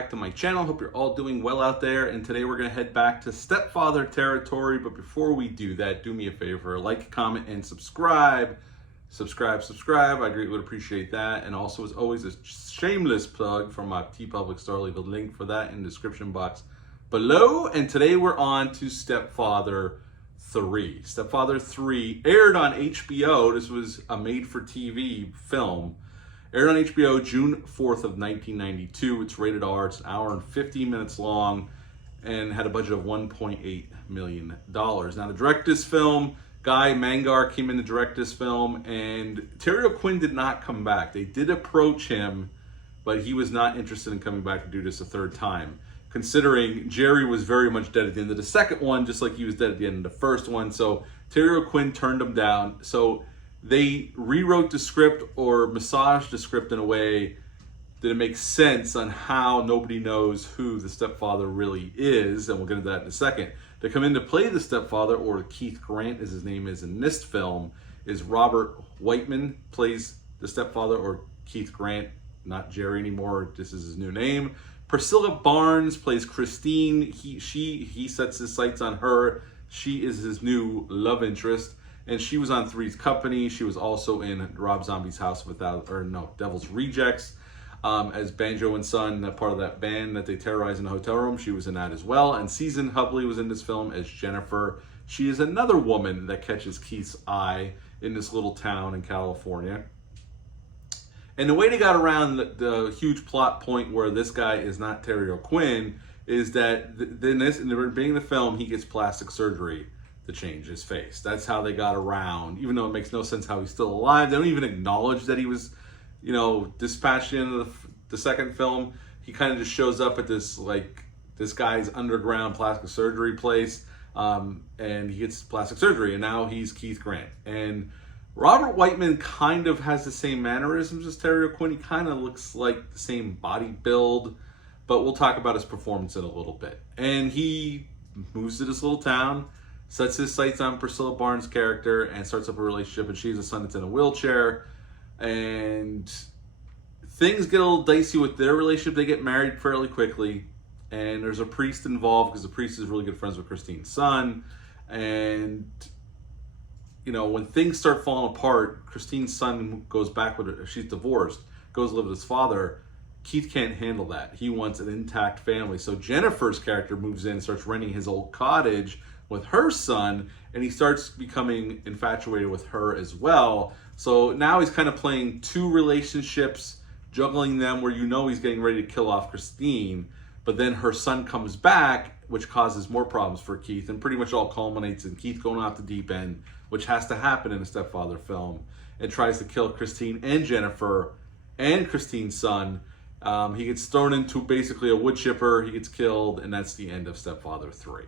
back to my channel. Hope you're all doing well out there. And today we're going to head back to Stepfather territory. But before we do that, do me a favor, like, comment, and subscribe. Subscribe. I greatly would appreciate that. And also, as always, a shameless plug from my TeePublic store. Leave a link for that in the description box below. And today we're on to Stepfather 3. Stepfather 3 aired on HBO. This was a made-for-TV film. Aired on HBO June 4th of 1992. It's rated R. It's an hour and 15 minutes long and had a budget of $1.8 million. Now, to direct this film, Guy Mangar came in to direct this film, and Terry O'Quinn did not come back. They did approach him, but he was not interested in coming back to do this a third time, considering Jerry was very much dead at the end of the second one, just like he was dead at the end of the first one. So Terry O'Quinn turned him down. So they rewrote the script or massaged the script in a way that it makes sense on how nobody knows who the stepfather really is, and we'll get into that in a second. To come in to play the stepfather, or Keith Grant as his name is in this film, is Robert Whiteman, plays the stepfather, or Keith Grant, not Jerry anymore, this is his new name. Priscilla Barnes plays Christine. He sets his sights on her. She is his new love interest. And she was on Three's Company. She was also in Rob Zombie's Devil's Rejects, as Banjo and Son, part of that band that they terrorize in the hotel room. She was in that as well. And Susan Hubley was in this film as Jennifer. She is another woman that catches Keith's eye in this little town in California. And the way they got around the huge plot point where this guy is not Terry O'Quinn is that in the beginning of the film, he gets plastic surgery to change his face. That's how they got around, even though it makes no sense how he's still alive. They don't even acknowledge that he was, dispatched into the second film. He kind of just shows up at this guy's underground plastic surgery place, and he gets plastic surgery, and now he's Keith Grant. And Robert Whiteman kind of has the same mannerisms as Terry O'Quinn. He kind of looks like the same body build, but we'll talk about his performance in a little bit. And he moves to this little town, sets his sights on Priscilla Barnes' character, and starts up a relationship, and she's a son that's in a wheelchair. And things get a little dicey with their relationship. They get married fairly quickly, and there's a priest involved because the priest is really good friends with Christine's son. And when things start falling apart, Christine's son goes back with her. She's divorced, goes to live with his father. Keith can't handle that. He wants an intact family. So Jennifer's character moves in and starts renting his old cottage with her son, and he starts becoming infatuated with her as well. So now he's kind of playing two relationships, juggling them, where he's getting ready to kill off Christine, but then her son comes back, which causes more problems for Keith, and pretty much all culminates in Keith going off the deep end, which has to happen in a Stepfather film, and tries to kill Christine and Jennifer and Christine's son. He gets thrown into basically a wood chipper, he gets killed, and that's the end of Stepfather 3.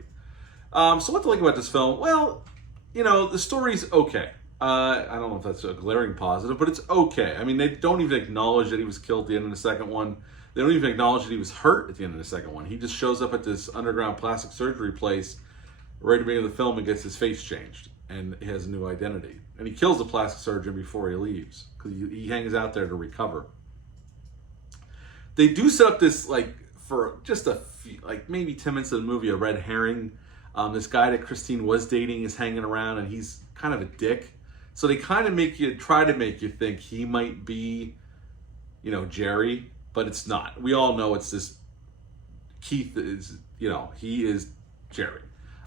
So what to think about this film? Well, the story's okay. I don't know if that's a glaring positive, but it's okay. I mean, they don't even acknowledge that he was killed at the end of the second one. They don't even acknowledge that he was hurt at the end of the second one. He just shows up at this underground plastic surgery place right at the beginning of the film and gets his face changed, and he has a new identity. And he kills the plastic surgeon before he leaves because he hangs out there to recover. They do set up this, for just a few, maybe 10 minutes of the movie, a red herring. This guy that Christine was dating is hanging around, and he's kind of a dick. So they kind of try to make you think he might be, Jerry, but it's not. We all know it's this Keith is, he is Jerry.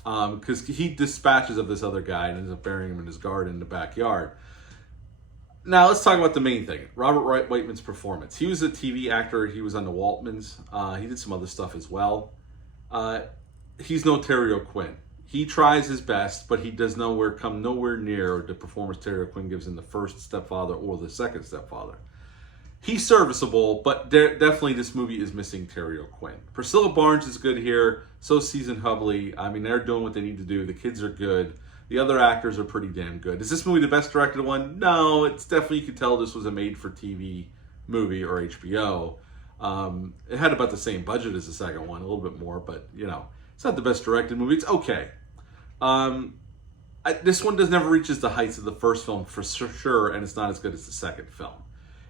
Because he dispatches of this other guy and ends up burying him in his garden in the backyard. Now, let's talk about the main thing. Robert Whiteman's performance. He was a TV actor. He was on the Waltmans. He did some other stuff as well. He's no Terry O'Quinn. He tries his best, but he does come nowhere near the performance Terry O'Quinn gives in the first Stepfather or the second Stepfather. He's serviceable, but definitely this movie is missing Terry O'Quinn. Priscilla Barnes is good here. So is Susan Hubley. I mean, they're doing what they need to do. The kids are good. The other actors are pretty damn good. Is this movie the best directed one? No, it's definitely, you could tell this was a made-for-TV movie or HBO. It had about the same budget as the second one, a little bit more, but, it's not the best directed movie. It's okay. This one never reaches the heights of the first film for sure, and it's not as good as the second film.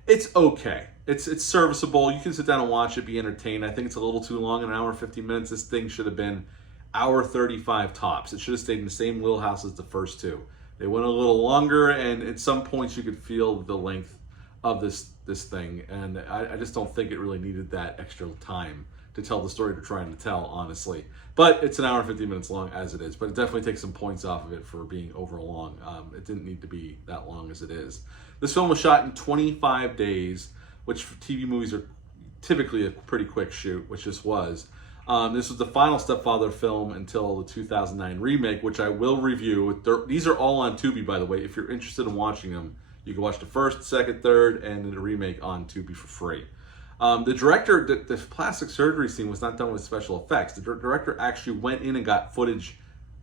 It's okay. It's serviceable. You can sit down and watch it, be entertained. I think it's a little too long, an hour and 50 minutes. This thing should have been hour 35 tops. It should have stayed in the same wheelhouse as the first two. They went a little longer, and at some points you could feel the length of this thing, and I just don't think it really needed that extra time to tell the story they're trying to tell, honestly. But it's an hour and 50 minutes long as it is, but it definitely takes some points off of it for being over long. It didn't need to be that long as it is. This film was shot in 25 days, which for TV movies are typically a pretty quick shoot, which this was. This was the final Stepfather film until the 2009 remake, which I will review. These are all on Tubi, by the way. If you're interested in watching them, you can watch the first, second, third, and the remake on Tubi for free. The director, the plastic surgery scene was not done with special effects. The director actually went in and got footage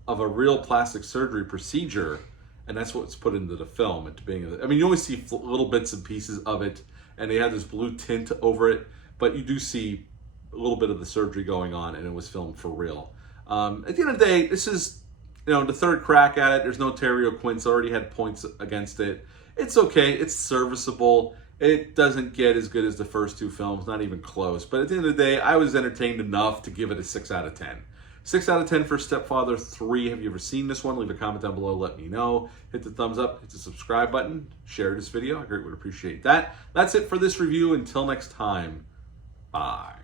of a real plastic surgery procedure, and that's what's put into the film at the beginning of it. I mean, you only see little bits and pieces of it, and they had this blue tint over it, but you do see a little bit of the surgery going on, and it was filmed for real. At the end of the day, this is, the third crack at it. There's no Terry O'Quinn, so already had points against it. It's okay. It's serviceable. It doesn't get as good as the first two films, not even close. But at the end of the day, I was entertained enough to give it a 6 out of 10. 6 out of 10 for Stepfather 3. Have you ever seen this one? Leave a comment down below. Let me know. Hit the thumbs up. Hit the subscribe button. Share this video. I greatly would appreciate that. That's it for this review. Until next time, bye.